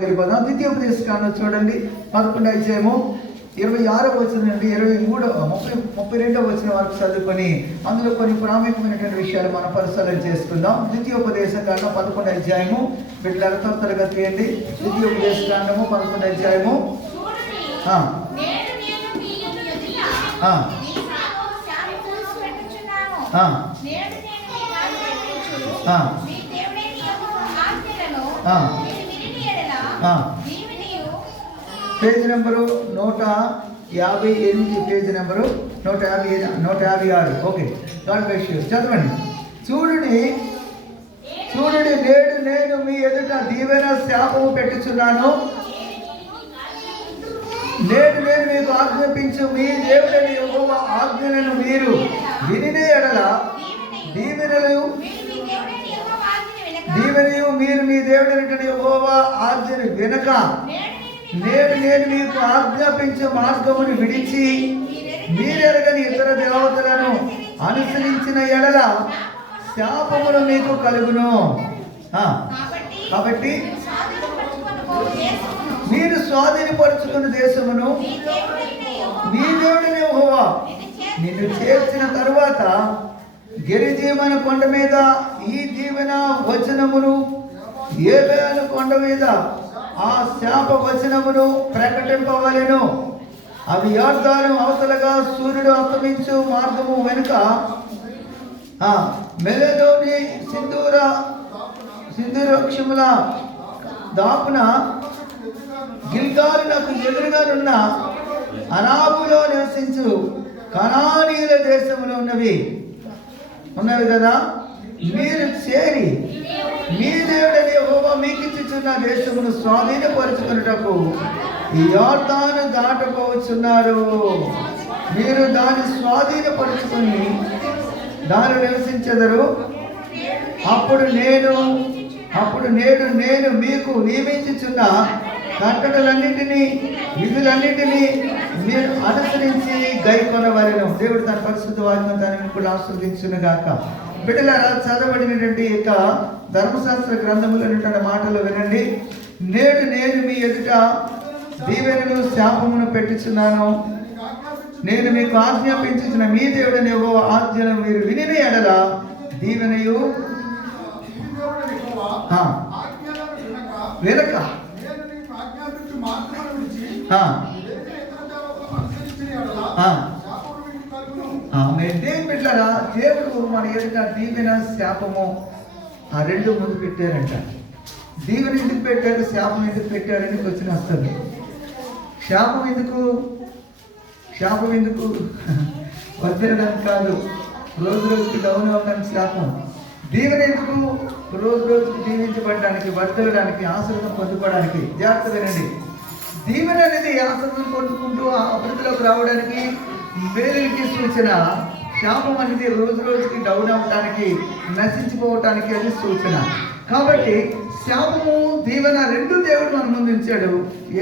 వెళ్ళిపోదాం. ద్వితీయోపదేశకాండం చూడండి 11వ అధ్యాయము 26వ వచనం నుండి 32వ వచనం వరకు చదువుకొని అందులో కొన్ని ప్రాముఖ్యమైనటువంటి విషయాలు మనం పరిశీలన చేసుకుందాం. ద్వితీయోపదేశకాండం 11వ అధ్యాయము బిడ్డలతో త్వరగా తీయండి. ద్వితీయోపదేశకాండము 11వ అధ్యాయము page number 158, page number 156. Okay, God bless you. చదవండి. చూడండి, నేడు నేను మీ ఎదుట దీవెన శాపము పెట్టుచున్నాను. నేడు నేను మీకు ఆజ్ఞాపించు మీ దేవుడైన యెహోవా ఆజ్ఞలను మీరు వినిన ఎడల దీవెనయు మీరు మీ దేవుడైన యెహోవా ఆజ్ఞను వినక నేడు నేను మీకు ఆజ్ఞాపించే మార్గమును విడిచి మీరెరగని ఇతర దేవతలను అనుసరించిన ఎడల శాపములు మీకు కలుగును. కాబట్టి మీరు స్వాధీనపరుచుకున్న దేశమును మీ దేవుడైన యెహోవా నిన్ను చేర్చిన తరువాత గెరిజీమన కొండ మీద ఈ దీవెన వచనమును ఏబేలు కొండ మీద ఆ శాప వచనమును ప్రకటింపవలెను. అవి యోర్దాను అవతలగా సూర్యుడు అస్తమించు మార్గము వెనుక మెలెదోని సింధూరక్షముల దాపున గిల్గాలునకు ఎదురుగానున్న అనాబులో నివసించు కనానీయుల దేశములో ఉన్నవి కదా. మీరు చేరి మీ దేవుడైన యెహోవా మీకిచ్చుచున్న దేశమును స్వాధీనపరుచుకొనుటకు ఈ యోర్దాను దాటపోవచ్చున్నారు. మీరు దాన్ని స్వాధీనపరుచుకొని దాన్ని నివసించెదరు. అప్పుడు నేడు నేను మీకు నియమించుచున్న కట్టడలన్నింటినీ విధులన్నింటినీ మీరు అనుసరించి గైకొనవలెను. దేవుడు తన పరిశుద్ధ వాగ్దానాన్ని కూడా ఆస్వాదించునుగాక. బిడ్డలారా, చదవబడినటువంటి యొక్క ధర్మశాస్త్ర గ్రంథములైనటువంటి మాటలు వినండి. నేడు నేను మీ ఎదుట దీవెనలు శాపమును పెట్టుచున్నాను. నేను మీకు ఆజ్ఞాపించిన మీ దేవుడైన యెహోవా ఆజ్ఞలను మీరు వినిన ఎడల దీవెనయు వినక బిడ్డలారా, దేవుడు మన ఎదుట దీవెన శాపము ఆ రెండు ముందు పెట్టారంట. దీవెన ఎందుకు పెట్టారు, శాపం ఎందుకు పెట్టారని వచ్చిన వస్తుంది. శాపం ఎందుకు వర్తిరడానికి కాదు, రోజు రోజుకి డౌన్ అవ్వడానికి శాపం. దీవెన ఎందుకు, రోజు రోజుకి దీవించబడడానికి, వర్తిరడానికి, ఆశీర్వాదం పొందుకోవడానికి. జాగ్రత్త వినండి. దీవెన అనేది ఆశీర్వాదం పొందుకుంటూ అభివృద్ధిలోకి రావడానికి, మేలుకి సూచన. శాపం అనేది రోజు రోజుకి డౌన్ అవ్వటానికి, నశించిపోవటానికి అది సూచన. కాబట్టి శాపము దీవెన రెండు దేవుడు మన ముందు ఉంచాడు.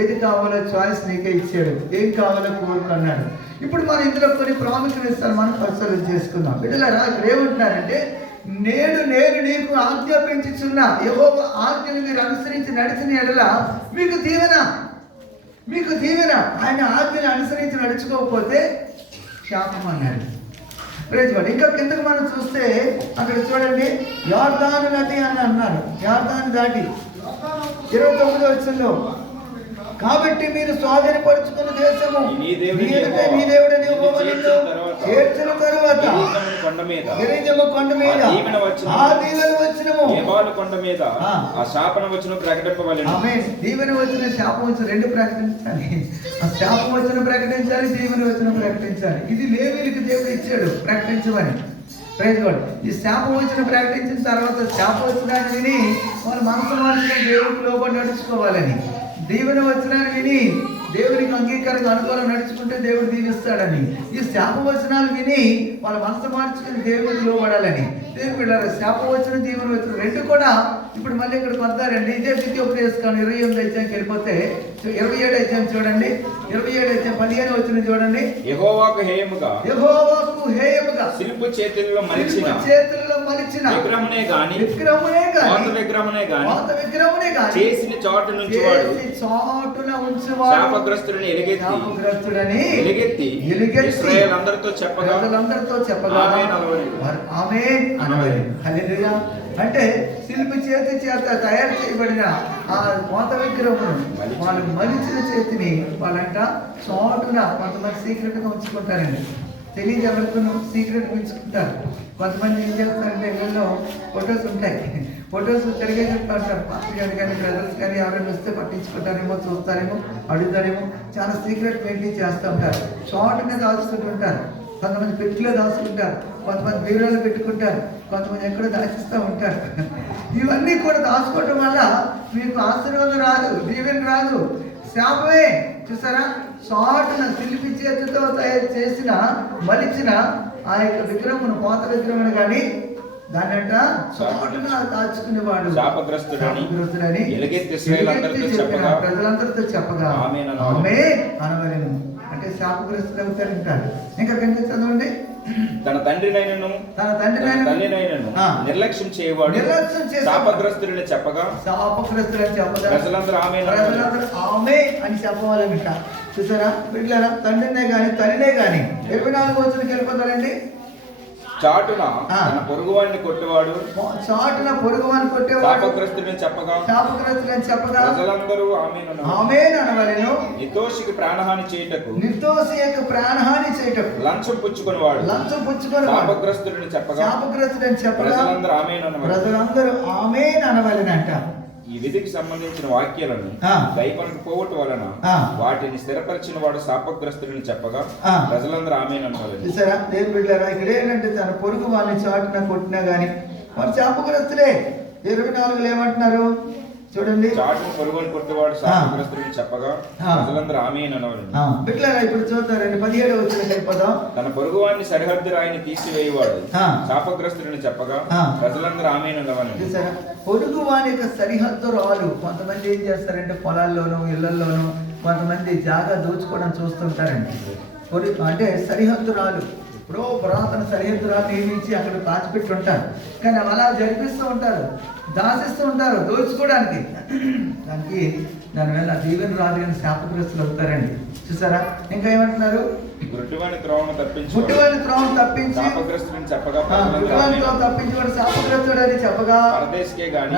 ఏది కావాలో చాయిస్ నీకే ఇచ్చాడు. ఏం కావాలో కోరుకున్నాడు. ఇప్పుడు మనం ఇందులో కొన్ని ప్రాముఖ్యత ఇస్తాను, మనం పరిశీలన చేసుకుందాం. బిడ్డలారా, ఇక్కడ ఏమంటున్నారంటే, నేడు నేను నీకు ఆజ్ఞాపించుచున్న యెహోవా ఆజ్ఞను మీరు అనుసరించి నడిచిన ఎడల మీకు దీవెన. ఆయన ఆజ్ఞను అనుసరించి నడుచుకోకపోతే శాపం అన్నాడు. ఇంకా కిందకు మనం చూస్తే అక్కడ చూడండి, యోర్దాను నది అని అన్నారు. యోర్దాను దాటి 29వ వచనంలో, కాబట్టి మీరు స్వాధీనపరుచుకున్న దేశము మీ దేవుడైన యెహోవా నిన్ను చేర్చిన తరువాత గెరిజీము కొండ మీద ఆ దీవెన వచనము ఏబాలు కొండ మీద ఆ శాపన వచనం ప్రకటింపవలెను. ఆమేన్. దీవెన వచనం, శాపం వచనం రెండు ప్రకటించాలి. ఆ శాపం వచనం ప్రకటించాలి, దీవెన వచనం ప్రకటించాలి. ఇది లేవీయులకు దేవుడు ఇచ్చాడు ప్రకటించమని. Praise God. ఈ శాపం వచనం ప్రకటించిన తర్వాత శాప వచనాన్ని విని వాళ్ళ మనసు మార్చుకొని దేవుడికి లోబడి నడుచుకోవాలని, దీవెన వచనాన్ని విని దేవునికి అంగీకారంగా అనుకూలంగా నడుచుకుంటే దేవుడు దీవిస్తాడని, ఈ శాప వచనాలు విని వాళ్ళ మనసు మార్చుకుని దేవుడికి లోబడాలని. దేవుడు శాప వచనం, దీవెన వచనం రెండు కూడా ఇప్పుడు మళ్ళీ ఇక్కడికి వస్తారండి. ఇదే ద్వితీయోపదేశకాండం 28 అధ్యాయంకి వెళ్ళిపోతే 27 అధ్యాయం చూడండి. 27 అధ్యాయం 15 వచ్చిన చూడండి. యెహోవాకు హేయముగా శిల్పు చేతుల్లో మలిచిన విగ్రహమునే గాని చేసిన చోటు నుంచి చాటున ఉంచువాడు శాపగ్రస్తుడిని ఎలుగెత్తి ఇశ్రాయేలందరితో చెప్పగా ఆమేన్ అనవలెను. హల్లెలూయా. అంటే శిల్పి చేత తయారు చేయబడిన ఆ మోత విగ్రహమును వాళ్ళు మలిచిన చేతిని వాళ్ళంట చాటున కొంతమంది సీక్రెట్ గా ఉంచుకుంటారండి. తెలియజేయవరకు సీక్రెట్ ఉంచుకుంటారు. కొంతమంది ఏం చేస్తారంటే ఇళ్ళలో ఫొటోస్ ఉంటాయి. ఫొటోస్ తిరిగే చెప్తారు. పాస్టర్ గారు కానీ బ్రదర్స్ కానీ ఎవరైనా వస్తే పట్టించుకుంటారేమో, చూస్తారేమో, అడుగుతారేమో. చాలా సీక్రెట్ మెయింటైన్ చేస్తూ ఉంటారు. చాటునే దాచుకుంటుంటారు. కొంతమంది పెట్టిలో దాచుకుంటారు, కొంతమంది బీరువాలో పెట్టుకుంటారు, కొంతమంది ఎక్కడో దాచిస్తూ ఉంటారు. ఇవన్నీ కూడా దాచుకోవటం వల్ల మీకు ఆశీర్వాదం రాదు, దీవెన రాదు, శాపమే. చూసారా, చాటున శిల్పి చేతితో తయారు చేసిన మలిచిన ఆ యొక్క విగ్రహమును, పాత విగ్రహమును కానీ దాన్ని అంట చాటున దాచుకునేవాడు శాపగ్రస్తుడని ప్రజలందరితో చెప్పగా ఆమేన్ అనవలెను. అంటే శాపగ్రస్తుడు అవుతారంటారు. ఇంకా కింద చదవండి. తన తండ్రినైనను నిర్లక్ష్యం చేయవాడు శాపగ్రస్తుడని చెప్పగా ప్రజలందరూ ఆమేన్ అని చెప్పవాలన్నమాట. చూసారా బిడ్డలారా, తండ్రినే కానీ తల్లినే కానీ 24 వచ్చిన వెళ్ళిపోతారండి. చాటున పొరుగువాడిని కొట్టేవాడు శాపగ్రస్తుడని చెప్పగా ప్రజలందరూ ఆమేన్ అనవలెను. నిర్దోషికి ప్రాణహాని చేయుటకు లంచం పుచ్చుకొనివాడు శాపగ్రస్తుడని చెప్పగా ప్రజలందరూ ఆమేన్ అనవలెనంట. ఈ విధికి సంబంధించిన వాక్యాలను గైకొనకపోవటం వలన వాటిని స్థిరపరిచిన వాడు శాపగ్రస్తుడిని చెప్పగా ప్రజలందరూ ఆమేన్ అనవలెను. చూసారా దేవుని బిడ్డలారా, ఇక్కడ ఏంటంటే తన పొరుగు వాళ్ళని చాటున కొట్టినా గానీ వారు శాపగ్రస్తులే. 24 ఏమంటున్నారు చూడండి. చాటును పొరుగుని కొట్టేవాడు శాపగ్రస్తుడిని చెప్పగా ప్రజలందరూ ఆమేన్ అనవలెను. బిడ్డలారా, ఇప్పుడు చూద్దారండి 17 వచ్చిన వెళ్ళిపోదాం. తన పొరుగువాడిని సరిహద్దు రాయిని తీసివేయవాడు శాపగ్రస్తుడిని చెప్పగా ప్రజలందరూ ఆమేన్ అనవలెను. చూసారా, పొరుగు వాని యొక్క సరిహద్దు రాళ్ళు. కొంతమంది ఏం చేస్తారంటే పొలాల్లోనూ ఇళ్లలోనూ కొంతమంది జాగా దోచుకోవడం చూస్తుంటారండి. అంటే సరిహద్దు రాళ్ళు, ఇప్పుడు పురాతన సరిహద్దు రాళ్ళు నియమించి అక్కడ దాచిపెట్టి ఉంటారు. కానీ అలా జరిపిస్తూ ఉంటారు, దాచిస్తూ ఉంటారు దోచుకోవడానికి. దానివల్ల దీవెన రాదు కానీ శాపగ్రస్తులు అవుతారండి. చూసారా, ఇంకా ఏమంటున్నారు? గుడ్డివాని త్రోవను తప్పించి శాపగ్రస్తుడని చెప్పగా శాపగ్రస్తుడని చెప్పగా పరదేశికే గాని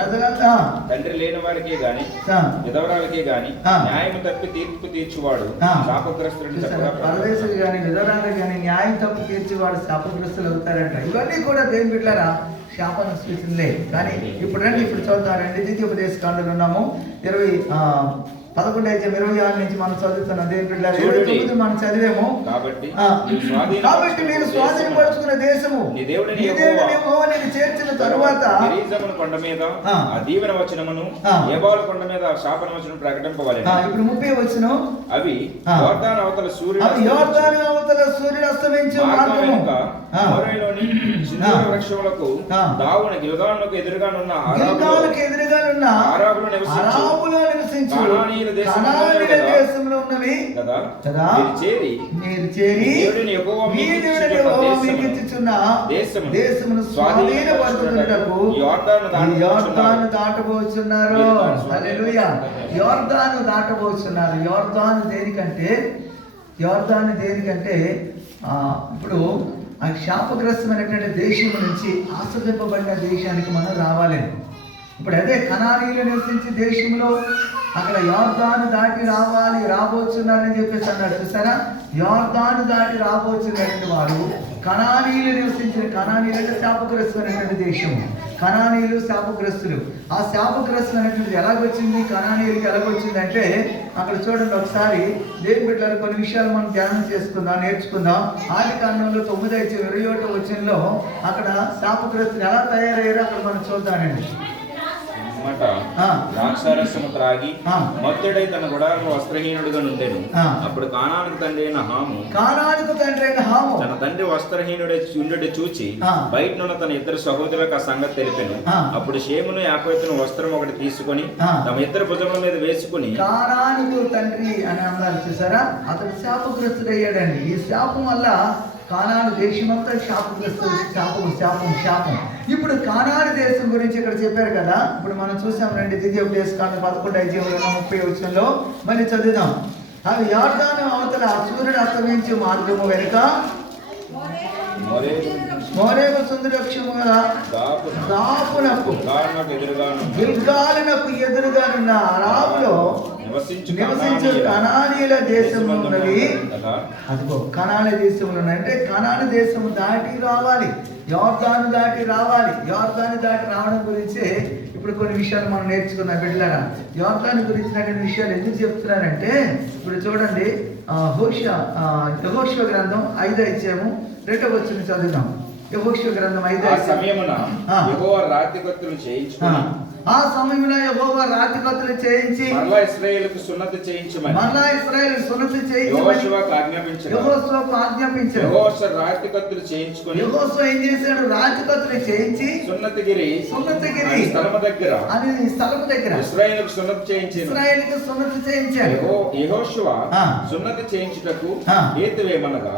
తండ్రి లేని వారికే గాని విధవరాలకే గాని న్యాయం తప్పి తీర్పు తీర్చువాడు శాపగ్రస్తుడని చెప్పగా పరదేశులు గాని విధవరాలకు గాని న్యాయం తప్పు తీర్చువాడు శాపగ్రస్తులు అవుతారంట. ఇవన్నీ కూడా దేవుని బిడ్డలారా శాపన సూచనలే. కానీ ఇప్పుడు రండి, ఇప్పుడు చూద్దామండి. ద్వితీయోపదేశకాండంలో ఉన్నాము. 11 అధ్యాయం 26 నుంచి మనం చదువుతున్నాం. దేవుని బిడ్డలారా 29 మనం చదివేము. కాబట్టి మీరు స్వాధీనపరుచుకున్న దేశము నీ దేవుడైన యెహోవాను చేర్చిన తరువాత కొండ మీద ఆ దీవెన వచనమును ఏబాలు కొండ మీద శాపన వచనం ప్రకటింపవలెను. ఇప్పుడు 30 వచనం. అవి యోర్దాను అవతల సూర్యుడు అస్తమించు మార్గము మోరేలోని సింధూర వృక్షములకు దావున గిల్గాలుకు ఎదురుగానున్న అరాబులో నివసించు దేశంలో ఉన్నవి కదా మీరు చేరి దేశమును స్వాధీనపరచుకొనుటకు యోర్దాను దాటబోచున్నారు. హల్లెలూయా. యోర్దాను దాటబోచున్నారు. యోర్దాను దేనికంటే ఇప్పుడు ఆ శాపగ్రస్తమైనటువంటి దేశం నుంచి ఆశ్రదింపబడిన దేశానికి మనం రావాలని. ఇప్పుడు అదే కనానీయులు నివసించే దేశంలో అక్కడ యోర్దాను దాటి రాబోతున్నారని చెప్పేసి అన్నాడు. చూసారా, యోర్దాను దాటి రాబోతున్నటువంటి వారు కనానీయులు నివసించిన, కనానీయులు అంటే శాపగ్రస్తమైనటువంటి దేశము. కనానీయులు శాపగ్రస్తులు. ఆ శాపగ్రస్తమైనటువంటిది ఎలాగొచ్చింది, కనానీయులకి ఎలాగొచ్చింది అంటే అక్కడ చూడండి ఒకసారి. దేవుని బిడ్డలారా కొన్ని విషయాలు మనం ధ్యానం చేసుకుందాం, నేర్చుకుందాం. ఆదికాండంలో 9:21 వచనంలో అక్కడ శాపగ్రస్తులు ఎలా తయారయ్యారో అక్కడ మనం చూద్దామండి. పిమ్మట ద్రాక్షారసము త్రాగి మత్తుడై తన గుడారంలో వస్త్రహీనుడుగా నుండెను. అప్పుడు కానానుకు తండ్రి అయిన హాము తన తండ్రి వస్త్రహీనుడే ఉండుట చూచి బయటనున్న తన ఇద్దరు సహోదరులకు ఆ సంగతి తెలిపాను. అప్పుడు షేమును యాకోబును వస్త్రం ఒకటి తీసుకొని తమ ఇద్దరు భుజముల మీద వేసుకుని, కానానుకు తండ్రి అని అన్నారు చూసారా, అతడు శాపగ్రస్తుడయ్యాడండి. ఈ శాపం వల్ల కానాను దేశమంతా శాపం. ఇప్పుడు కానాను దేశం గురించి ఇక్కడ చెప్పారు కదా. ఇప్పుడు మనం చూసాం రండి, ద్వితీయోపదేశకాండం 11:30 మళ్ళీ చదువుదాం. అవి యోర్దాను అవతల సూర్యుడు అస్తమించే మార్గము వెనుక మోరేబు సుందరక్షము దాపునకు గిల్గాలునకు ఎదురుగానున్న అరాబులో నివసించు కనానీయుల దేశంలో ఉన్నవి. అదిగో కనాన దేశంలో అంటే కనాన దేశము దాటి రావాలి, యోర్దాను దాటి రావాలి. యోర్దాను దాటి రావడం గురించి ఇప్పుడు కొన్ని విషయాలు మనం నేర్చుకున్నాం బిడ్డలారా. యోర్దాను గురించినటువంటి విషయాలు ఎందుకు చెప్తున్నారంటే, ఇప్పుడు చూడండి, యెహోషువ గ్రంథం 5:2 చదువుదాం. యెహోషువ గ్రంథం 5:5. ఆ సమయంలో యెహోవా రాతికత్తులు చేయించి మరలా ఇశ్రాయేలుకు సున్నతి చేయించమని యెహోషువకు ఆజ్ఞాపించాడు. యెహోషువ రాతికత్తులు చేయించుకొని ఏం చేశాడు? రాతికత్తులు చేయించి సున్నతిగిరి స్థలము దగ్గర ఇశ్రాయేలుకు సున్నతి చేయించాడు. యెహోషువ సున్నతి చేయించుటకు హేతువేమనగా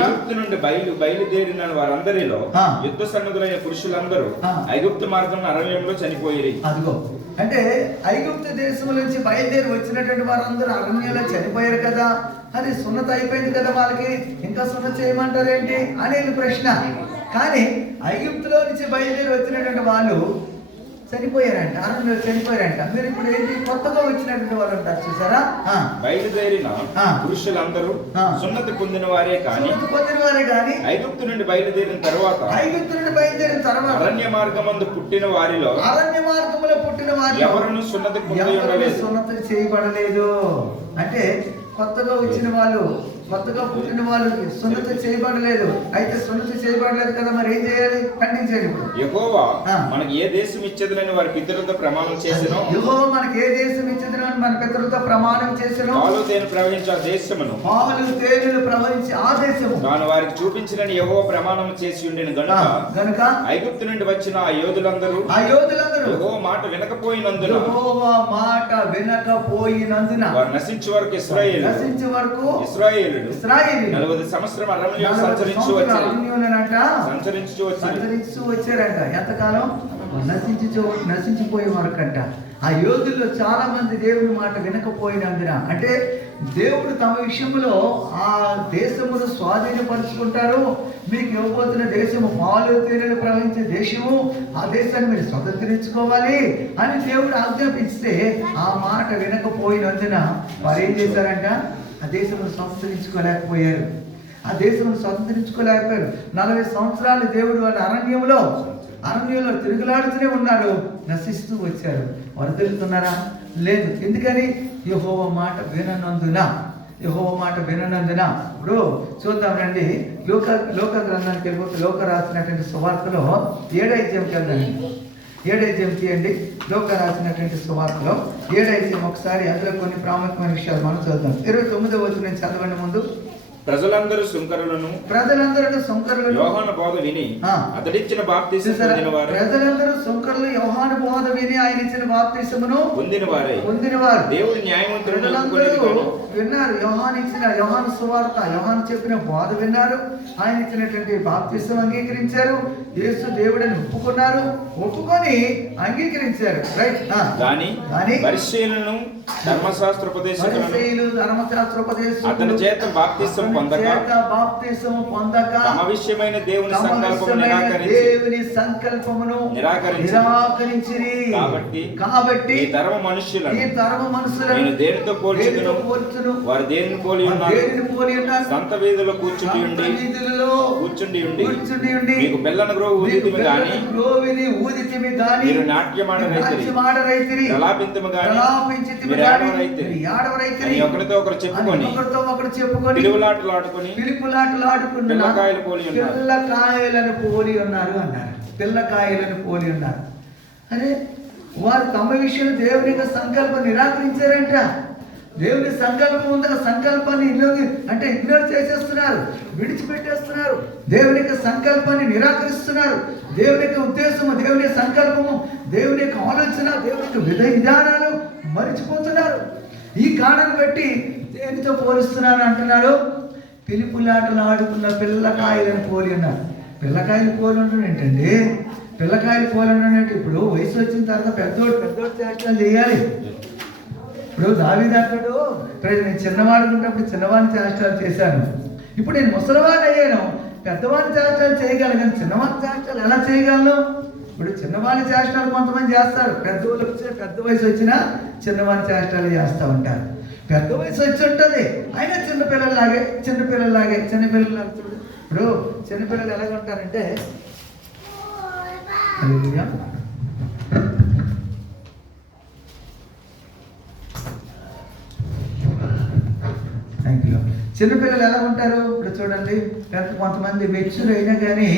ఐగుప్తు నుండి బయలుదేరిన వారందరిలో యుద్ధ సన్నద్ధులైన పురుషులందరూ ఐగుప్తు మార్గంలో అరణ్యంలో చనిపోయి. అదిగో అంటే ఐగుప్తు దేశం నుంచి బయలుదేరి వచ్చినటువంటి వారందరూ అరణ్యంలో చనిపోయారు కదా. అది సున్నత అయిపోయింది కదా, వాళ్ళకి ఇంకా సున్నత చేయమంటారేంటి అనేది ప్రశ్న. కానీ ఐగుప్తులో నుంచి బయలుదేరి వచ్చినటువంటి వాళ్ళు చనిపోయారంట, అరణ్యంలో చనిపోయారంట. మీరు ఇప్పుడు ఏంటి కొత్తగా వచ్చినటువంటి వాళ్ళు అంటారు చూసారా. బయలుదేరిన పురుషులందరూ సున్నతి పొందిన వారే కానీ ఐగుప్తు నుండి బయలుదేరిన తర్వాత అరణ్య మార్గమందు పుట్టిన వారిలో ఎవరును సున్నతి చేయబడలేదు. అంటే కొత్తగా వచ్చిన వాళ్ళు, కొత్తగా పుట్టిన వాళ్ళకి సున్నతి చేయబడలేదు. అయితే సున్నతి చేయబడలేదు కదా, మరి ఏం చేయాలి? ఖండించాలి. యెహోవా మనకి ఏ దేశం ఇచ్చేదని వారి పితరులతో ప్రమాణం చేసెనో, యెహోవా మనకి ఏ దేశం ఇచ్చేదని మన పితరులతో ప్రమాణం చేసెనో, పాలు తేనెలు ప్రవహించే ఆ దేశమును తాను వారికి చూపించినని యెహోవా ప్రమాణం చేసి ఉండెను గనుక ఐగుప్తు నుండి వచ్చిన ఆ యోధులందరూ యెహోవా మాట వినకపోయినందున వారు నశించే వరకు ఇశ్రాయేలు 40 సంవత్సరం అరణ్యంలో సంచరించు వచ్చారంట. ఎంతకాలం? నశించిపోయే వరకంట. ఆ యోధుల్లో చాలా మంది దేవుని మాట వినకపోయినందున, అంటే దేవుడు తమ విషయంలో ఆ దేశమును స్వాధీనపరుచుకుంటారు, మీకు ఇవ్వబోతున్న దేశము పాలు తేనెలు ప్రవహించే దేశము, ఆ దేశాన్ని మీరు స్వతంత్రించుకోవాలి అని దేవుడు ఆజ్ఞాపిస్తే ఆ మాట వినకపోయినందున వారు ఏం చేశారంట? ఆ దేశమును స్వతంత్రించుకోలేకపోయారు. 40 సంవత్సరాలు దేవుడు వాళ్ళ అరణ్యంలో తిరుగులాడుతూనే ఉన్నాడు. నశిస్తూ వచ్చారు. వారు తెలుస్తున్నారా? లేదు. ఎందుకని? యెహోవా మాట విననందున. ఇప్పుడు చూద్దాం రండి, లోక గ్రంథానికి వెళ్ళిపోతే లోక రాసినటువంటి సువార్తలో 7వ అధ్యాయంకి వెళ్దామండి. 7వ అధ్యాయం తీయండి. లోక రాసినటువంటి సువార్తలో 7వ అధ్యాయం ఒకసారి, అందులో కొన్ని ప్రాముఖ్యమైన విషయాలు మనం చూద్దాం. 29వ వచనం చదవండి ముందు. ప్రజలందరూ సుంకరులను యోహాను బోధ విని అతడిచ్చిన బాప్తిసం పొందినవారు. ప్రజలందరూ సుంకరులు యోహాను బోధ విని ఆయన ఇచ్చిన బాప్తిసమును పొందినవారు. దేవుడి న్యాయవంతులను విన్నారు. యోహాను సువార్త, యోహాను చెప్పిన బోధ విన్నారు. ఆయన ఇచ్చినటువంటి బాప్తిసం అంగీకరించారు. యేసు దేవుడని ఒప్పుకొని అంగీకరించారు. రైట్. కానీ పరిశీలనను ధర్మశాస్త్రోపదేశకులను అతని చేత బాప్తిసం పొందక తమ విషయమైన దేవుని సంకల్పమును నిరాకరించిరి. కాబట్టి ఈ తరము మనుషులను నేను దేనితో పోల్చుదును? వారు దేనిని పోలి ఉన్నారు? సంత వీధిలో కూర్చుండి ఉండి మీకు బెల్లను గ్రోవి ఊదితిమి గాని మీరు నాట్యమాడరైతిరి, ప్రలాపింతుము గాని మీరు ఏడవరైతిరి. ఒకరితో ఒకరు చెప్పుకొని పిలుపులాటలాడుకుని పిల్లకాయలను పోలి ఉన్నారు అన్నారు. పిల్లకాయలను పోలి ఉన్నారు. అరే, వారు తమ విషయంలో దేవుని యొక్క సంకల్పం నిరాకరించారంట. దేవుని సంకల్పం ఉంది, ఆ సంకల్పాన్ని ఇగ్నోర్ చేసేస్తున్నారు, విడిచిపెట్టేస్తున్నారు. దేవుని యొక్క సంకల్పాన్ని నిరాకరిస్తున్నారు. దేవుని యొక్క ఉద్దేశము, దేవుని యొక్క సంకల్పము, దేవుని యొక్క ఆలోచన, దేవుని యొక్క విధానాలు మరిచిపోతున్నారు. ఈ కారణం బట్టి దేనితో పోలుస్తున్నాను అంటున్నాడు, పిలుపులాటలు ఆడుకున్న పిల్లకాయలను పోలి ఉన్నారు. పిల్లకాయలు పోలి ఉండడం ఏంటండి? పిల్లకాయలు పోలి ఉండడం ఏంటి? ఇప్పుడు వయసు వచ్చిన తర్వాత పెద్దోడు చేష్టాలు చేయాలి. ఇప్పుడు దావీదు అంటాడు, నేను చిన్నవాడికి ఉన్నప్పుడు చిన్నవాడిని చేష్టాలు చేశాను, ఇప్పుడు నేను ముసలివాడిని అయ్యాను, పెద్దవాడిని చేష్టాలు చేయగలను, కానీ చిన్నవాడిని చేష్టాలు ఎలా చేయగలను? ఇప్పుడు చిన్నవాడిని చేష్టాలు కొంతమంది చేస్తారు, పెద్ద వయసు వచ్చినా చిన్నవాడిని చేష్టాలు చేస్తూ ఉంటారు. పెద్ద వయసు వచ్చి ఉంటుంది, అయినా చిన్నపిల్లలాగే చూడు. ఇప్పుడు చిన్నపిల్లలు ఎలాగ ఉంటారంటే, చిన్నపిల్లలు ఎలా ఉంటారు? ఇప్పుడు చూడండి, కొంతమంది మెచ్యూర్ అయినా కానీ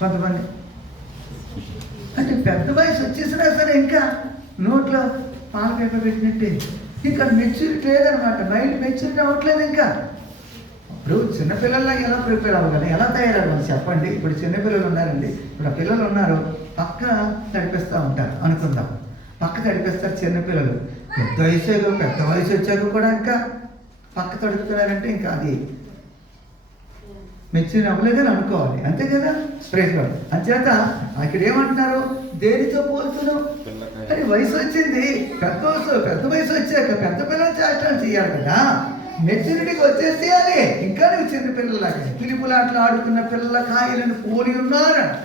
కొంతమంది అంటే పెద్ద వయసు వచ్చేసినా సరే ఇంకా నోట్లో పాల పేపర్ పెట్టినట్టే, ఇంకా మెచ్యూరిటీ లేదనమాట, మైండ్ మెచ్యూరిటీ అవ్వట్లేదు. ఇంకా ఇప్పుడు చిన్నపిల్లల్లా ఎలా ప్రిపేర్ అవ్వగలం, ఎలా తయారవ్వాలి చెప్పండి? ఇప్పుడు చిన్నపిల్లలు ఉన్నారండి, ఇప్పుడు ఆ పిల్లలు ఉన్నారు, పక్క తడిపిస్తూ ఉంటారు అనుకుందాం, పక్క తడిపిస్తారు చిన్నపిల్లలు. పెద్ద వయసు వచ్చాక కూడా ఇంకా పక్క తడుపుతున్నారంటే ఇంకా అది మెచ్యూర్ అవ్వలేదని అనుకోవాలి, అంతే కదా? స్ప్రేస్ వాడు అంచేత అక్కడ ఏమంటున్నారు, దేనితో పోలుతున్నావు? అని వయసు వచ్చింది, పెద్ద వయసు వచ్చాక పెద్ద పిల్లలు చేష్టాలు చేయాలి కదా, మెచ్యూరిటీకి వచ్చేసేయాలి. ఇంకా నువ్వు చిన్నపిల్లలాగా పిలుపులాటలు ఆడుకున్న పిల్లకాయలను పోలి ఉన్నారంట.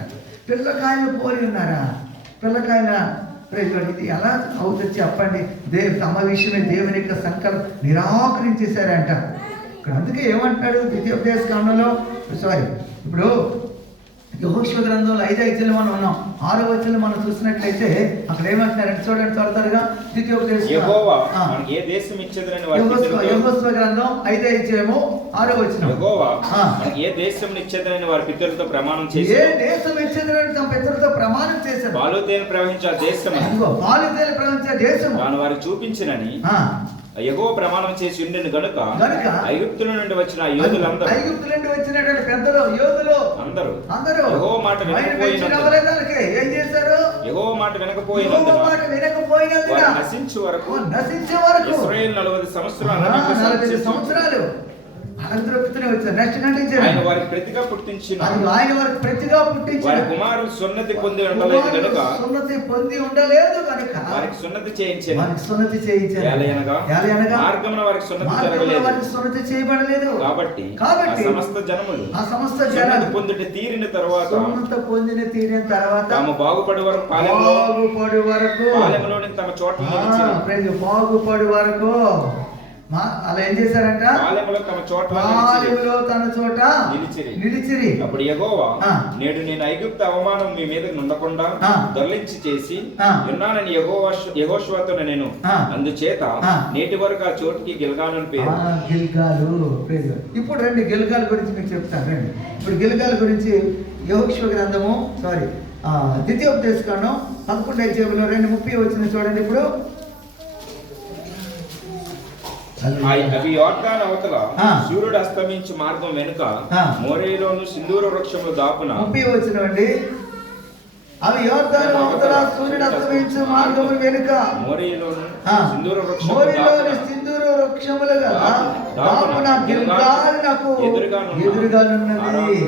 పిల్లకాయలు పోలి ఉన్నారా? పిల్లకాయల ఇది ఎలా అవుతుంది చెప్పండి? తమ విషయమే దేవుని యొక్క సంకల్పం నిరాకరించేశారంట. ఇక్కడ అందుకే ఏమంటాడు ద్వితీయోపదేశకాండంలో, ఇప్పుడు యెహోషువ గ్రంథంలో 5వ అధ్యాయంలో మనం ఉన్నాం, 6వ అధ్యాయంలో మనం చూసినట్లయితే అక్కడ ఏమంటున్నారంటే చూడండి త్వరగా, యెహోవా మనకి ఏ దేశం ఇచ్చేదని యెహోషువ గ్రంథం 5వ అధ్యాయము 6వ వచనం, యెహోవా మనకి ఏ దేశం ఇచ్చేదని వారి పితరులతో ప్రమాణం చేశారు. ఏ దేశం ఇచ్చేదని తమ పితరులతో ప్రమాణం చేశారు. పాలుతేనెలు ప్రవహించే దేశం, పాలుతేనెలు ప్రవహించే దేశం తాను వారికి చూపించినని యెహోవా ప్రమాణం చేసి ఉండెను గనుక ఐగుప్తుల నుండి వచ్చిన యోధులందరూ, ఐగుప్తుల నుండి వచ్చినటువంటి పెద్దలు యోధులు అందరూ యెహోవా మాట వినకపోయినందున ఏం చేశారు? యెహోవా మాట వినకపోయినందున నశించే వరకు ఇశ్రాయేలు 40 సంవత్సరాలు ఆయన వారికి ప్రతిగా పుట్టించిన వారి కుమారులు సున్నతి పొంది ఉండలేదు గనుక వారికి సున్నతి చేయించారు. మార్గమున వారికి సున్నతి చేయబడలేదు. కాబట్టి సమస్త జనములు పొందుట తీరిన తర్వాత తాము బాగుపడి వరకు పాలెంలోని తమ చోట్ల బాగుపడి వరకు అలా ఏం చేశారంట? తన చోట నిలిచిరి. అప్పుడు యెహోవా, నేడు నేను ఐగుప్తు అవమానం మీ మీద ఉండకుండా దొర్లించి చేసి ఉన్నానని యెహోషువతో నేను, అందుచేత నేటి వరకు ఆ చోటుకి గిల్గాలు అని పేరు. ఇప్పుడు రండి గిల్గాల్ గురించి మీకు చెప్తాను. రండి ఇప్పుడు గిల్గాల్ గురించి యెహోషువ గ్రంథము ద్వితీయోపదేశకాండం 11వ అధ్యాయంలో 2:30 వచ్చింది చూడండి. ఇప్పుడు అవి యోర్దాను అవతల సూర్యుడు అస్తమించు మార్గం వెనుక మోరేలోను సింధూర వృక్షముల దాపున 30 వచ్చినండి. అవి యోర్దాను అవతల సూర్యుడు అస్తమించు మార్గం వెనుక మోరేలోను సింధూర వృక్షముల దాపున గిల్గాలునకు ఎదురుగానున్నది.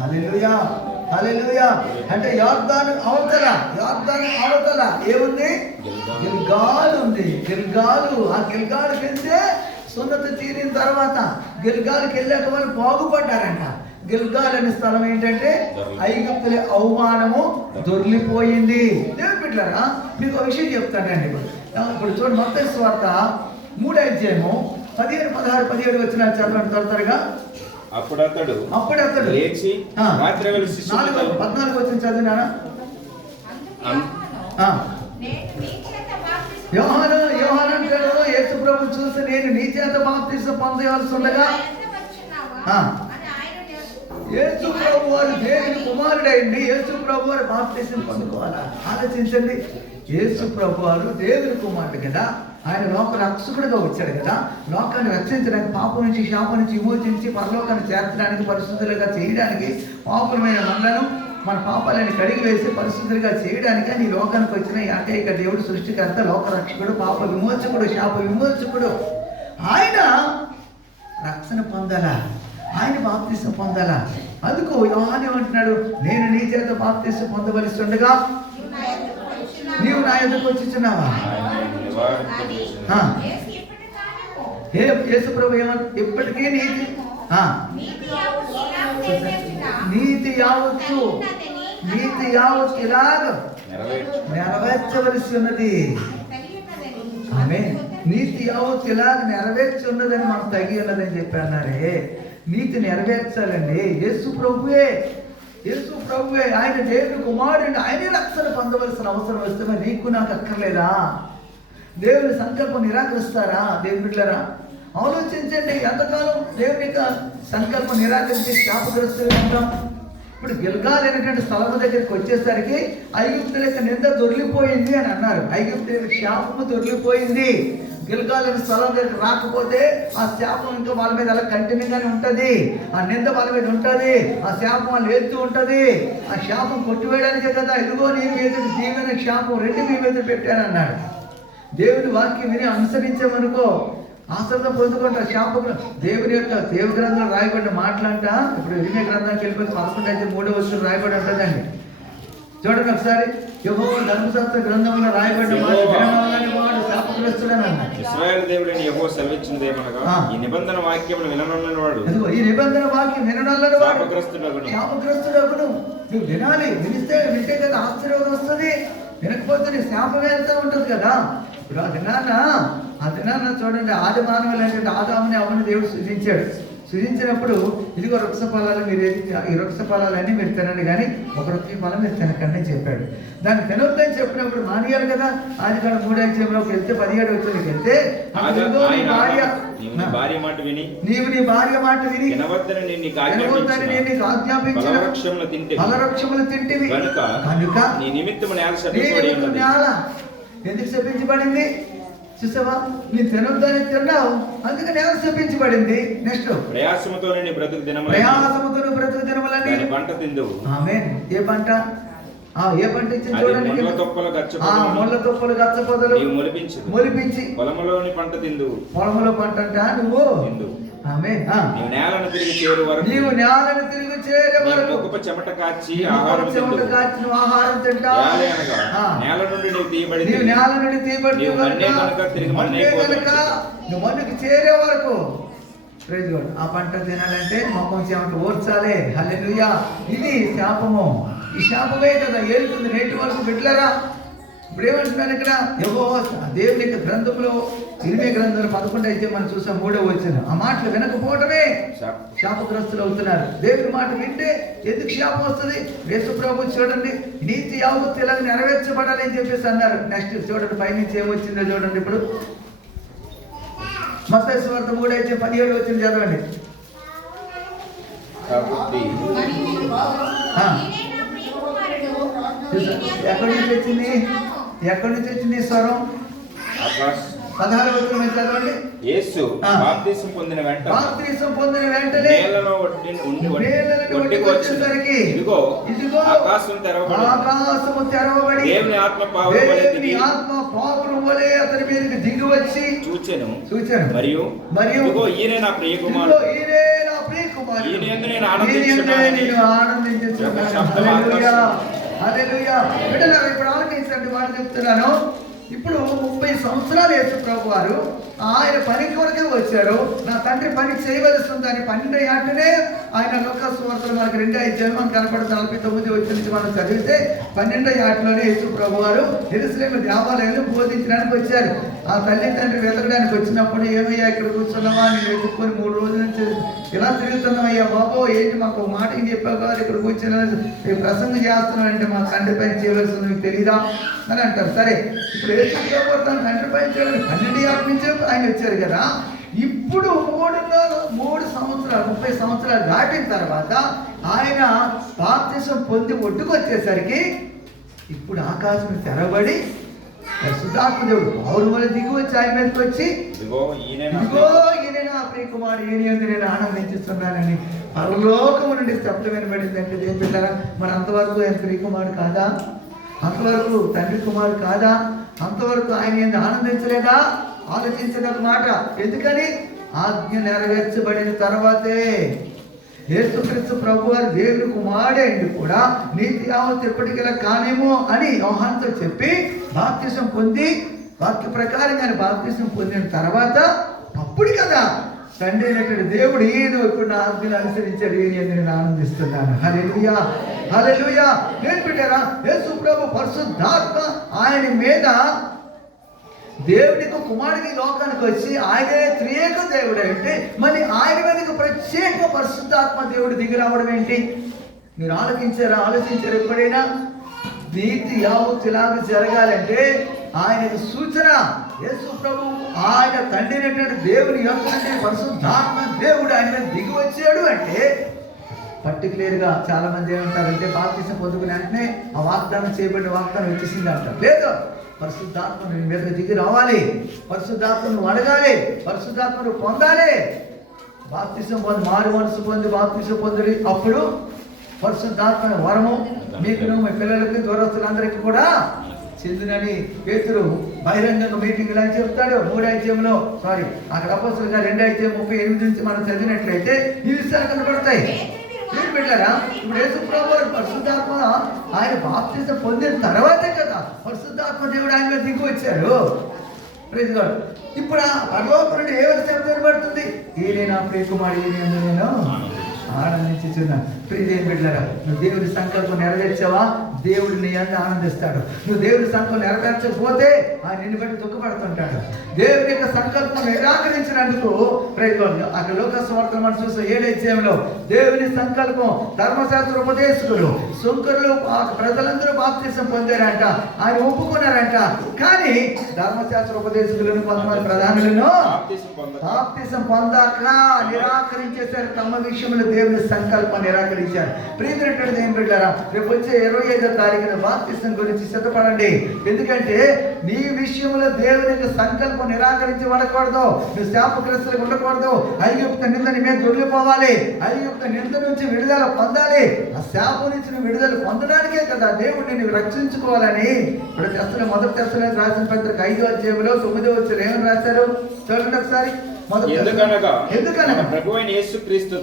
హల్లెలూయా హల్లెలూయా. అంటే యోర్దాను అవతల ఏముంది? గిల్గాలు ఉంది. ఆ గిల్గాలుకి వెళ్తే సున్నతి తీరిన తర్వాత గిల్గాలుకి వెళ్ళాక వాళ్ళు బాగుపడ్డారంట. గిల్గాల్ అనే స్థలం ఏంటంటే ఐగుప్తుల అవమానము దొర్లిపోయింది. దేవుని బిడ్డలారా, మీకు ఒక విషయం చెప్తానండి. ఇప్పుడు చూడండి, మత్తయి సువార్త 3వ అధ్యాయము 15, 16, 17 వచనాలు చదవండి త్వరగా. అప్పుడు అతడు లేచి రాత్రి వేళ 14 వచ్చిన చదివినా. యోహాను అంటాడు, యేసు ప్రభు చూసి నేను నీ చేత బాప్తిసం పొందవలసి ఉండగా యేసు ప్రభు వారు దేవుని కుమారుడైంది, యేసు ప్రభు వారు బాప్తిసం పొందుకోవాలా? ఆలోచించండి. యేసు ప్రభు వారు దేవుని కుమారుడు కదా, ఆయన లోక రక్షకుడిగా వచ్చాడు కదా, లోకాన్ని రక్షించడానికి, పాపం నుంచి శాపం నుంచి విమోచించి పరలోకాన్ని చేర్చడానికి, పరిశుద్ధులుగా చేయడానికి, పాపులమైన మనలను మన పాపాలని కడిగి వేసి పరిశుద్ధులుగా చేయడానికి ఆయన ఈ లోకానికి వచ్చిన ఏకైక దేవుడు, సృష్టికర్త, లోక రక్షకుడు, పాప విమోచకుడు, శాప విమోచకుడు. ఆయన రక్షణ పొందాలా, ఆయన బాప్తిసం పొందాలా. అందుకు యోహాను ఏమంటున్నాడు, నేను నీ చేత బాప్తిసం పొందవలసి ఉండగా నీవు నా ఎదురుకు వచ్చుచున్నావా? యేసు ప్రభు ఏమంట, ఇప్పటికీ నీతి యావత్తు ఇలాగ నెరవేర్చవలసి ఉన్నది. ఆమె నీతి యావత్తు ఇలాగ నెరవేర్చి ఉన్నదని మనకు తగి ఉన్నదని చెప్పి అన్నారే. నీతి నెరవేర్చాలండి. యేసు ప్రభువే ఆయన దేవుని కుమారుడు, ఆయనే రక్షణ పొందవలసిన అవసరం వస్తే మరి నీకు నాకు అక్కర్లేదా? దేవుని సంకల్పం నిరాకరిస్తారా? దేవుని బిడ్డలారా ఆలోచించండి. ఎంతకాలం దేవుని యొక్క సంకల్పం నిరాకరించి శాపగ్రస్తులు ఉంటాం. ఇప్పుడు గిల్గాల్ అనేటువంటి స్థలం దగ్గరికి వచ్చేసరికి ఐగుప్తుల యొక్క నింద దొరికిపోయింది అని అన్నారు. ఐగుప్తుల యొక్క శాపము దొరికిపోయింది. గిల్గాల్ అనే స్థలం దగ్గరికి రాకపోతే ఆ శాపం ఇంకా వాళ్ళ మీద అలా కంటిన్యూగానే ఉంటుంది, ఆ నింద వాళ్ళ మీద ఉంటుంది, ఆ శాపం వాళ్ళు వేస్తూ ఉంటుంది. ఆ శాపం కొట్టివేయడానికే కదా, ఇదిగో నీ మీద దీవెన శాపం రెండు మీ మీద పెట్టానన్నాడు. దేవుని వాక్యం విని అనుసరించామనుకో ఆశ్రదం పొందుకుంటా. శాపం దేవుని యొక్క దేవ గ్రంథంలో రాయబడ్డ మాటలంట. ఇప్పుడు ఇరిమియా గ్రంథానికి వెళ్ళిపోతే 11:3 రాయబడి ఉంటుందండి. చూడండి ఒకసారి. యెహోవా ధర్మశాస్త్ర గ్రంథంలో రాయబడ్డ మాట విననొల్లని వాడు శాపగ్రస్తుడని అన్నాడు. ఇశ్రాయేలు దేవుడైన యెహోవా సెలవిచ్చినదేమనగా, ఈ నిబంధన వాక్యమును విననొల్లని వాడు, ఈ నిబంధన వాక్యం విననొల్లని వాడు శాపగ్రస్తుడగును. నువ్వు వినాలి. వింటే కదా ఆశీర్వాదం వస్తుంది. వినకపోతే నీ శాపం వెళ్తూ ఉంటుంది కదా. ఇప్పుడు ఆ దినాన్న చూడండి, ఆది మానవులు ఏంటంటే ఆదాముని అవ్వని దేవుడు సృజించినప్పుడు ఇదిగో వృక్ష ఫలాలు మీరు ఈ వృక్ష ఫలాలన్నీ మీరు తినండి, కానీ ఒక వృక్ష ఫలం మీరు తినకండి చెప్పాడు. దాన్ని తినొద్దని చెప్పినప్పుడు మానేయాలి కదా. ఆది కాడ 3:5 వెళ్తే 17 వచ్చేకి వెళ్తే నీవు నీ భార్య మాట విని నేను నీకు ఆజ్ఞాపించిన ఫలవృక్షములు తింటివి కనుక నీ నిమిత్తము నేల ఎందుకు శపించబడింది? చూసావా, నీ తినొద్దని తిన్నావు, అందుకని నేల శపించబడింది. నెక్స్ట్ ప్రయాసముతో బ్రతుకు దినములని పంట తిందువు. ఆమేన్. ఏ పంట? ఏ పంట ఇచ్చింది చూడండి. ముళ్ళ తొప్పలు గచ్చపొదలు మొలిపించి పొలములోని పంట తిందువు. పొలములో పంట అంట నువ్వు ఆమేన్. నీవు నేలను తిరిగి చేరే వరకు చెమట కాచి ఆహారం తింటావు. నేల నుండి నువ్వు తీయబడి నువ్వు మన్నుకు చేరే వరకు ఆ పంట తినాలంటే మొక్కం చెమట ఓర్చాలి. హల్లెలూయా. ఇది శాపము. ఈ శాపమే కదా ఏలుతుంది నేటి వరకు బిడ్డలారా. ఇప్పుడు ఏమంటున్నాను ఇక్కడ, యెహోవా దేవుని యొక్క గ్రంథంలో ఇరిమియా గ్రంథంలో 11 అయితే మనం చూసాం 3వ వచనం. ఆ మాటలు వినకపోవటమే శాపగ్రస్తులు అవుతున్నారు. దేవుని మాట వింటే ఎందుకు శాపం వస్తుంది? యేసు ప్రభు చూడండి, నీతి యావత్తు ఇలా నెరవేర్చబడాలి అని చెప్పేసి అన్నారు. నెక్స్ట్ చూడండి పైనుంచి ఏమొచ్చిందో చూడండి. ఇప్పుడు మత్తయి సువార్త 3:17 వచ్చింది చదవండి. ఎక్కడి నుంచి వచ్చింది స్వరం? 16వ వచనం చదవండి. యేసు బాప్తిసం పొందిన వెంటనే నేలలో వచ్చేసరికి ఇదిగో ఆకాశము తెరవబడి దేవుని ఆత్మ పావురం వలె అతని మీదకి దిగి వచ్చి చూచెను. మరియు ఇదిగో ఈయనే నా ప్రియ కుమారుడు, ఈయన యందు నేను ఆనందించుచున్నాను. హల్లెలూయా. బిడ్డలారా ఇప్పుడు ఆలోచించండి, వాడు చెప్తున్నాను. ఇప్పుడు 30 సంవత్సరాలు యేసు ప్రభు వారు ఆయన పని కొరకే వచ్చారు. నా తండ్రి పని చేయవలసి ఉందని 12 ఏటనే ఆయన లోక సువార్తలు మనకు 2:5 మనకు కనపడుతుంది. 49 వచ్చి నుంచి మనం చదివితే 12 ఏటలోనే యేసు ప్రభు వారు యెరూషలేము దేవాలయంలో బోధించడానికి వచ్చారు. ఆ తల్లి తండ్రి వెతకడానికి వచ్చినప్పుడు, ఏమయ్యా ఇక్కడ కూర్చున్నావా, నేను వెతుక్కొని 3 రోజుల నుంచి ఇలా తిరుగుతున్నామయ్యా బాబో, ఏంటి మాకు మాట చెప్పావు కదా, ఇక్కడ కూర్చున్న ప్రసంగం చేస్తున్నావు అంటే మా తండ్రి పని చేయవలసి ఉంది మీకు తెలీదా అని అంటారు. సరే, ఇప్పుడు యేసు ప్రభు తన తండ్రి పని చేయాలని 12 ఏళ్ళ నుంచి ఆయన వచ్చారు కదా. ఇప్పుడు 3 సంవత్సరాలు 30 సంవత్సరాలు దాటిన తర్వాత ఆయన బాప్తిసం పొంది ఒడ్డుకొచ్చేసరికి ఇప్పుడు ఆకాశం తెరబడి పరిశుద్ధాత్మ దేవుడు పౌరు వల్ల దిగి వచ్చి ఆయన మీదకి వచ్చి ఇదిగో ఈయన నా ప్రియ కుమారుడు, ఈయన యందు నేను ఆనందించుతున్నానని పరలోకము నుండి శబ్దం వినబడిందంటే దేని పిల్లరా, మరి అంతవరకు ఆయన ప్రియ కుమారుడు కాదా? అంతవరకు తండ్రి కుమారుడు కాదా? అంతవరకు ఆయన యందు ఆనందించలేదా? ఆలోచించిన మాట. ఎందుకని? ఆజ్ఞ నెరవేర్చబడిన తర్వాతే యేసుక్రీస్తు ప్రభువారు దేవుని కుమారుడే అండి కూడా నీతి యావత్తు ఎప్పటికెలా కానేమో అని యోహానుతో చెప్పి బాప్తిసం పొంది వాక్య ప్రకారంగా బాప్తిసం పొందిన తర్వాత అప్పుడు కదా తండ్రి అయినటువంటి దేవుడు ఈయన ఇప్పుడు నా ఆజ్ఞను అనుసరించాడు, ఈయన నేను ఆనందిస్తున్నాను. హల్లెలూయా, హల్లెలూయా. నేను పెట్టారా యేసు ప్రభు పరిశుద్ధాత్మ ఆయన మీద దేవుడికి కుమారుడికి లోకానికి వచ్చి ఆయనే త్రియేక దేవుడు అంటే మరి ఆయన మీదకి ప్రత్యేక పరిశుద్ధాత్మ దేవుడు దిగి రావడం ఏంటి? మీరు ఆలోచించారు ఎప్పుడైనా? నీతి యావత్తులాగా జరగాలంటే ఆయనకు సూచన యేసు ప్రభు ఆయన తండ్రి అయినటువంటి దేవుని యొక్క పరిశుద్ధాత్మ దేవుడు ఆయన మీద దిగి వచ్చాడు అంటే పర్టికులర్గా చాలా మంది ఏమంటారంటే బాప్తిసం పొందుకునే వెంటనే ఆ వాగ్దానం చేయబడిన వాగ్దానం వచ్చేసింది అంటారు. లేదు, పరిశుద్ధాత్మ నీ మీద దిగి రావాలి, పరిశుద్ధాత్మను అడగాలి, పరిశుద్ధాత్మను పొందాలి. బాప్తిసం పొంది మారు మనసు పొంది బాప్తిసం పొంది అప్పుడు పరిశుద్ధాత్మ వరము మీకును మీ పిల్లలకి దూరస్తులందరికీ కూడా చెందినని పేతురు బహిరంగంగా మీటింగ్ అని చెప్తాడు. 3 అధ్యాయంలో అక్కడ అపోస్తలుగా 2 అధ్యాయం 38 నుంచి మనం చదివినట్లయితే ఈ విషయాలు కనబడతాయి. మీరు పెట్టారా? ఇప్పుడు యేసు ప్రభువు పరిశుద్ధాత్మ ఆయన బాప్తిసం పొందిన తర్వాతే కదా పరిశుద్ధాత్మ దేవుడు ఆయన మీద దిగి వచ్చారు. Praise God. ఇప్పుడు ఆ పరలోకం నుండి ఏ శబ్దం పడుతుంది? ఈయన నా ప్రియ కుమారుడు, ఈయన నేను ఆనందించుచున్నాను. ప్రియదేవుని బిడ్డలారా, నువ్వు దేవుడి సంకల్పం నెరవేర్చావా? దేవుడు నీ అంతా ఆనందిస్తాడు. నువ్వు దేవుడి సంకల్పం నెరవేర్చకపోతే ఆయన నిన్ను బట్టి దుఃఖపడుతుంటాడు. దేవుడి యొక్క సంకల్పం నిరాకరించినందుకు అక్కడ లోకస్వార్థం మనం చూస్తాం 7వ అధ్యాయంలో దేవుని సంకల్పం ధర్మశాస్త్ర ఉపదేశకులు శంకరులు ప్రజలందరూ బాప్తిసం పొందారంట, ఆయన ఒప్పుకున్నారంట. కానీ ధర్మశాస్త్ర ఉపదేశకులను 10 ప్రధానులను బాప్తిసం పొందాక నిరాకరించేశారు. తమ విషయంలో దేవుని సంకల్పం నిరాకరించారు. ప్రియమైనటువంటి దేవుని బిడ్డలారా, రేపు వచ్చే 25వ తారీఖున బాప్తిసం గురించి సిద్ధపడండి. ఎందుకంటే నీ విషయంలో దేవుని యొక్క సంకల్పం నిరాకరించి ఉండకూడదు, నువ్వు శాపగ్రస్తులకు ఉండకూడదు. ఐగుప్తు నింద నీ మీద దొరికిపోవాలి, ఐగుప్తు నింద నుంచి విడుదల పొందాలి. ఆ శాపం నుంచి నువ్వు విడుదల పొందడానికే కదా దేవుడు నిన్ను రక్షించుకోవాలని ఇప్పుడు మొదటి తెస్సలోనికీయులకు రాసిన పత్రిక 5వ అధ్యాయంలో 9వ వచనంలో ఏమని రాశారు చూడండి ఒకసారి. ఎందుకనగా ప్రభువైన యేసుక్రీస్తు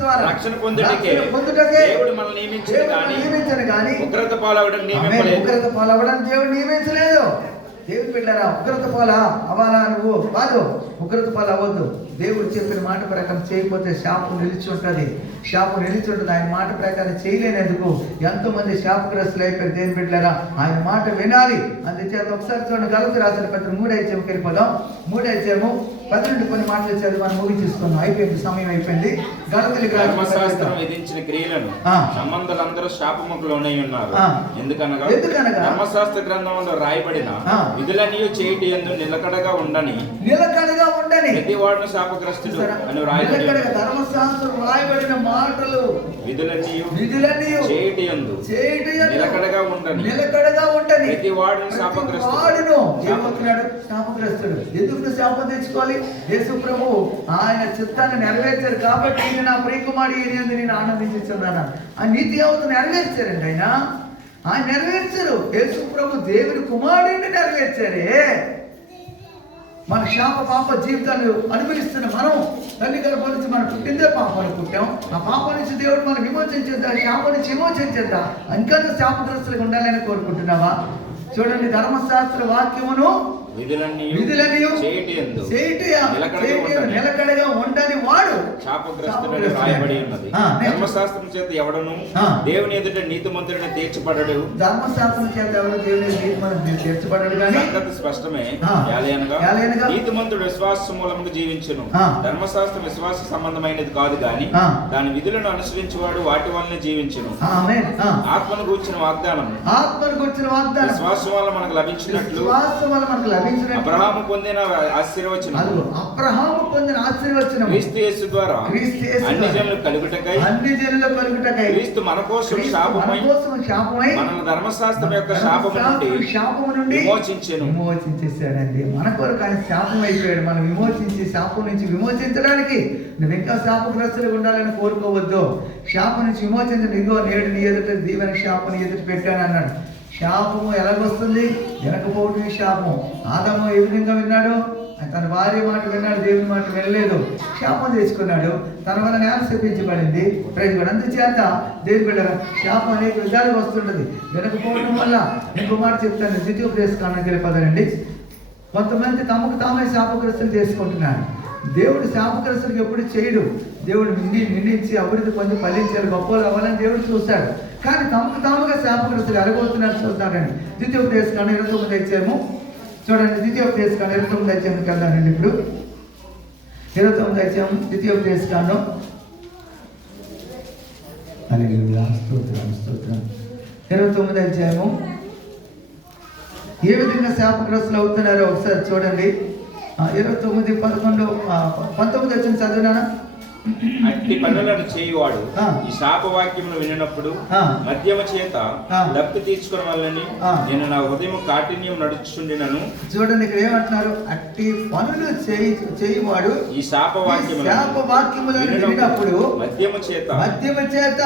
ద్వారా రక్షణ పొందుటకే దేవుడు మనల్ని నియమించను గాని ఉగ్రత పాలవడానికి దేవుడు నియమించలేదు. దేవుడు పెట్టారా? ఉగ్రత పాల అవ్వాలా నువ్వు? కాదు, ఉగ్రత పాలు అవ్వద్దు. దేవుడు చెప్పిన మాట ప్రకారం చేయకపోతే శాపం నిలిచి ఉంటుంది, శాపం నిలిచి ఉంటుంది. ఆయన మాట ప్రకారం చేయలేనందుకు ఎంతోమంది శాపగ్రస్తులు అయిపోయారు. దేవుని బిడ్డలారా, ఆయన మాట వినాలి. అందుచేత ఒకసారి చూడండి గలతీ రాసిన పత్రిక 3వ అధ్యాయంకి వెళ్ళిపోదాం. 3వ అధ్యాయము 12 కొన్ని మాటలు చదివి మనం ముగించేసుకున్నాం. అయిపోయింది, సమయం అయిపోయింది. గలతీయులకు ధర్మశాస్త్రం విధించిన క్రియలను సంబంధులందరూ శాపములోనే ఉన్నారు. ఎందుకనగా ధర్మశాస్త్ర గ్రంథంలో రాయబడిన విధులన్నీ చేయటి యందు నిలకడగా ఉండని ప్రతి వాడును శాపగ్రస్తుడు అని రాయబడి ధర్మశాస్త్రం రాయబడిన మాటలు విధులన్నీ చేయటి యందు నిలకడగా ఉండని ప్రతి వాడును శాపగ్రస్తుడు. ఎందుకు శాపం తెచ్చుకోవాలి? యేసు ప్రభు ఆయన చిత్తాన్ని నెరవేర్చారు కాబట్టి ఈయన నా ప్రియ కుమారుడు, ఈయన నేను ఆనందించున్నాను. ఆ నీతి యావత్తు నెరవేర్చారండి. ఆయన నెరవేర్చారు. యేసు ప్రభు దేవుని కుమారుడిని నెరవేర్చారే. మన శాప పాప జీవితాన్ని అనుభవిస్తున్న మనం తల్లి గర్భం నుంచి మనం పుట్టిందే పాపాన్ని పుట్టాం. ఆ పాపం నుంచి దేవుడు మనం విమోచించేద్దా, శాపం నుంచి విమోచించేద్దా? ఇంకా శాపగ్రస్తులుగా ఉండాలని కోరుకుంటున్నావా? చూడండి, ధర్మశాస్త్ర వాక్యమును విధులన్నీ నిలకడగా ఉండని వాడు శాపగ్రస్తుడని రాయబడి ఉన్నది. ధర్మశాస్త్రం చేత ఎవడను దేవుని ఎదుట నీతిమంతుడిని తీర్చబడడు. ధర్మశాస్త్రం చేత ఎవడు దేవుని నీతిమంతుడిని తీర్చబడడు గాని సంగతి స్పష్టమే. నీతిమంతుడు విశ్వాస మూలముగా జీవించును. ధర్మశాస్త్రం విశ్వాస సంబంధమైనది కాదు గాని దాని విధులను అనుసరించేవాడు వాటి వల్లనే జీవించును. ఆత్మను గూర్చిన వాగ్దానం విశ్వాసం వల్ల మనకు లభించినట్లు లభించినట్లు అబ్రహాము పొందిన ఆశీర్వచనం, అదిగో అబ్రహాము పొందిన ఆశీర్వచనం క్రీస్తు యేసు ద్వారా అన్ని జనులు కలుగుటకై క్రీస్తు మన కోసం శాపమై మనల్ని ధర్మశాస్త్రం యొక్క శాపము నుండి విమోచించేశాడండి. మన కొరకు ఆయన శాపం అయిపోయాడు. మనం విమోచించి శాపం నుంచి విమోచించడానికి నువ్వు ఇంకా శాపగ్రస్తులుగా ఉండాలని కోరుకోవద్దు. శాపం నుంచి విమోచించండి. ఇదిగో నేడు నీ ఎదుట దీవెన శాపం నీ ఎదుట పెట్టాను అన్నాడు. శాపము ఎలాగొస్తుంది? వినకపోవడమే శాపం. ఆదాము ఏ విధంగా విన్నాడు? తన భార్య మాట విన్నాడు, దేవుని మాట వినలేదు, శాపం చేసుకున్నాడు. తన వల్ల నేల శపించబడింది. ప్రజలు అందుచేత దేవుని బిడ్డ శాపం అనేక విధాలుగా వస్తుంటది. వినకపోవడం వల్ల ఇంకో మాట చెప్తాను, ద్వితీయోపదేశకాండానికి వెళ్ళిపోతానండి. కొంతమంది తమకు తామే శాపగ్రస్తులు చేసుకుంటున్నారు. దేవుడు శాపగ్రస్తులకు ఎప్పుడు చేయడు. దేవుడు నిండించి అభివృద్ధి పొంది ఫలించాలి, గొప్పలు అవ్వాలని దేవుడు చూశాడు. కానీ తమకు తాముగా శాపగ్రస్తులు ఎలాగవుతున్నారు చూస్తారండి. ద్వితీయోపదేశకాండం 29 అధ్యాయము చూడండి. ద్వితీయోపదేశకాండం 29 అధ్యాయంకి వెళ్దానండి. ఇప్పుడు 29 అధ్యాయం ద్వితీయోపదేశకాండం. స్తోత్రం. 29 అధ్యాయము ఏ విధంగా శాపగ్రస్తులు అవుతున్నారో ఒకసారి చూడండి. 29, 11, 19 వచ్చిన చదివినా. అట్టి పనులను చేయువాడు ఈ శాపవాక్యమును వినినప్పుడు మద్యము చేత దప్పు తీర్చుకున్న వాళ్ళని నేను నా హృదయం కాఠిన్యం నడుచుండినను. చూడండి ఇక్కడ ఏమంటున్నారు? అట్టి పనులు చేయువాడు ఈ శాపవాక్యములను వినినప్పుడు మద్యము చేత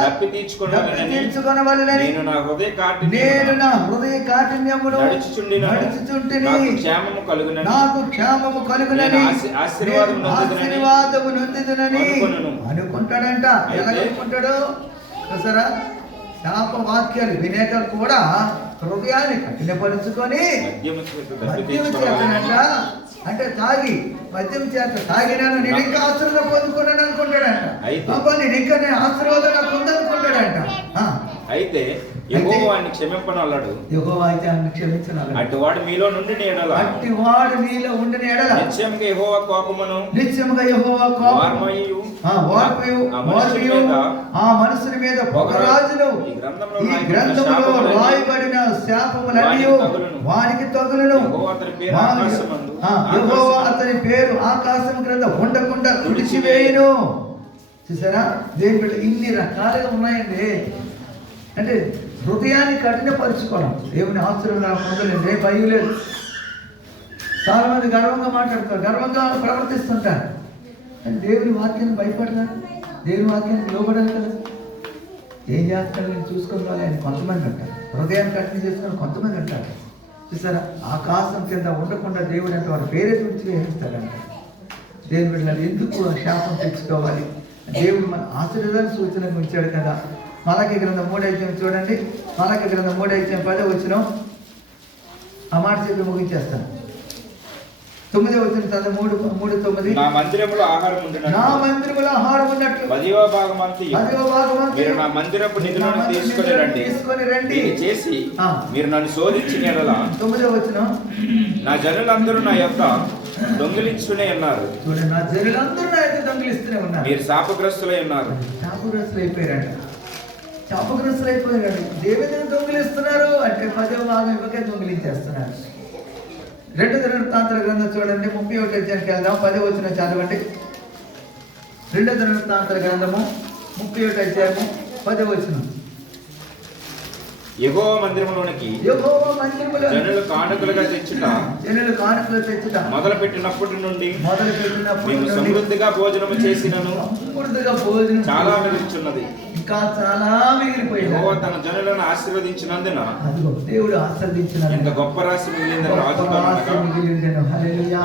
దప్పు తీర్చుకున్న వాళ్ళని నేను నా హృదయ కాఠిన్యమును నడుచుచుండినను. నాకు క్షేమము కలుగునని ఆశీర్వాదము నొందిదునని అనుకుంటాడంట. ఎలా అనుకుంటాడు చూసారా? శాప వాక్యాలు వినేక కూడా హృదయాన్ని కఠినపరుచుకొని మద్యము చేతనంట, అంటే తాగి మద్యం చేత తాగినాను నేను ఇంకా ఆశీర్వాదం పొందుకున్నాను అనుకుంటాడంట. నేను ఇంకా నేను ఆశీర్వాదం నాకు ఉందనుకుంటాడంట. అయితే యెహోవా ఆయన్ని క్షమింపనన్నాడు. యెహోవా అయితే ఆయన్ని క్షమించనన్నాడు. అట్టివాడు మీలో నుండి ఎడల నిశ్చయముగా యెహోవా కోపమును వార్మయు ఆ మనుషుని మీద పొగరాజును ఈ గ్రంథములో రాయబడిన శాపములన్నీ వానికి తగులును. యెహోవా అతని పేరు ఆకాశము క్రింద ఉండకుండా తుడిచివేయును. చూసారా? దేవుడు ఇన్ని రకాలుగా ఉన్నాయండి. అంటే హృదయాన్ని కఠినపరుచుకోవడం, దేవుని ఆశీర్వాదాలు పొందలేదు, భయం లేదు. చాలా మంది గర్వంగా మాట్లాడతారు, గర్వంగా ప్రవర్తిస్తుంటారు. కానీ దేవుని వాక్యాన్ని భయపడతారు, దేవుని వాక్యానికి లోబడాలి కదా. ఏం చేస్తాడు నేను చూసుకోవాలి అని కొంతమంది అంటారు. హృదయాన్ని కఠిన చేసుకొని కొంతమంది అంటారు. చూసారా? ఆకాశం కింద ఉండకుండా దేవుడు అంటే వారి పేరే తుడిచి వేస్తాడంట. దేవుని బిడ్డలు ఎందుకు శాపం తెచ్చుకోవాలి? దేవుడు మన ఆశీర్వాదాన్ని సూచనకు ఉంచాడు కదా. మలాకి గ్రంథం 3 అధ్యాయం చూడండి. మలాకి గ్రంథం 3 అధ్యాయం 10వ వచనం. ఆ మాట చెప్పి ముగించేస్తాను. 9వ వచనం చదువు. 3:9. నా మందిరములో ఆహారం ఉన్నట్లు 10వ భాగమంతా మీరు నా మందిరపు నిధులను తీసుకొని రండి చేసి మీరు నన్ను శోధించిన యెడల. 9వ వచనం. నా జనులందరూ నా యొక్క దొంగిలించునే ఉన్నారు. చూడండి, నా జనులందరూ నా యొక్క దొంగిలిస్తూనే ఉన్నారు. మీరు శాపగ్రస్తులై ఉన్నారు. శాపగ్రస్తులు అయిపోయారంట. శాపగ్రస్తులు అయిపోయారు. దేవుని దొంగిలిస్తున్నారు అంటే 10వ భాగం ఇవ్వకే దొంగిలించేస్తున్నారు. 2 దినవృత్తాంతాల గ్రంథం చూడండి. 31 అధ్యాయానికి వెళ్దాం. 10వ వచనం చదవండి. 2 దినవృత్తాంతాల గ్రంథము 31 అధ్యాయము 10వ వచనం. యెహోవా మందిరములోనికి జనులు కానుకలుగా తెచ్చుట మొదలు పెట్టినప్పటి నుండి నేను సమృద్ధిగా భోజనము చేసినను. చాలా మిగిలిచున్నది, ఇంకా చాలా మిగిలిపోయింది. యెహోవా తన జనులను ఆశీర్వదించినందున దేవుడు ఆశీర్వదించిన ఇంత గొప్ప రాశి మిగిలిందని రాజు మిగిలిందను. హల్లెలూయా.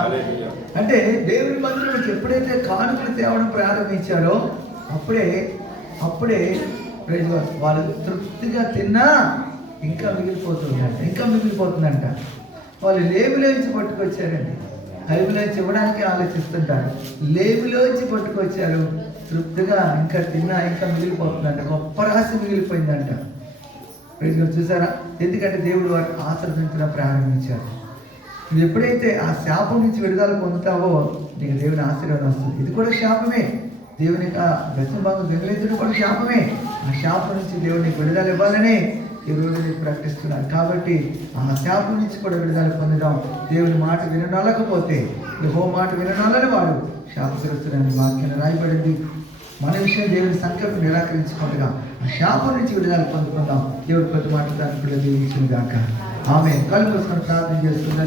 అంటే దేవుని మందిరానికి ఎప్పుడైతే కానుకలు తేవడం ప్రారంభించారో అప్పుడే వాళ్ళు తృప్తిగా తిన్నా ఇంకా మిగిలిపోతుందంట. వాళ్ళు లేబులోంచి పట్టుకొచ్చారండి. లేబులోంచి ఇవ్వడానికి ఆలోచిస్తుంటారు. లేబులోంచి పట్టుకొచ్చారు. తృప్తిగా ఇంకా తిన్నా ఇంకా మిగిలిపోతుందంట. గొప్ప రాశి మిగిలిపోయిందంట. చూసారా? ఎందుకంటే దేవుడు వాటిని ఆశీర్వదించడం ప్రారంభించారు. నువ్వు ఎప్పుడైతే ఆ శాపం నుంచి విడుదల పొందుతావో నీకు దేవుని ఆశీర్వాదం వస్తుంది. ఇది కూడా శాపమే. దేవుని దక్షిణ భాగం దొంగిలించడం కూడా శాపమే. ఆ శాపం నుంచి దేవునికి విడుదల ఇవ్వాలని ఈ రోజు నేను ప్రకటిస్తున్నాను. కాబట్టి ఆ శాపం నుంచి కూడా విడుదల పొందుదాం. దేవుని మాట విననలేకపోతే యెహోవా మాట విననాలని వాడు శాపగ్రస్తుడని వాక్యం రాయబడింది. మన విషయం దేవుని సంకల్పం నిరాకరించుకుంటుగా ఆ శాపం నుంచి విడుదల పొందుకుందాం. దేవుడి కొద్ది మాట దాన్ని కూడా దీవించును గాక. ఆమె కళ్ళు మూసుకొని ప్రార్థన చేస్తున్న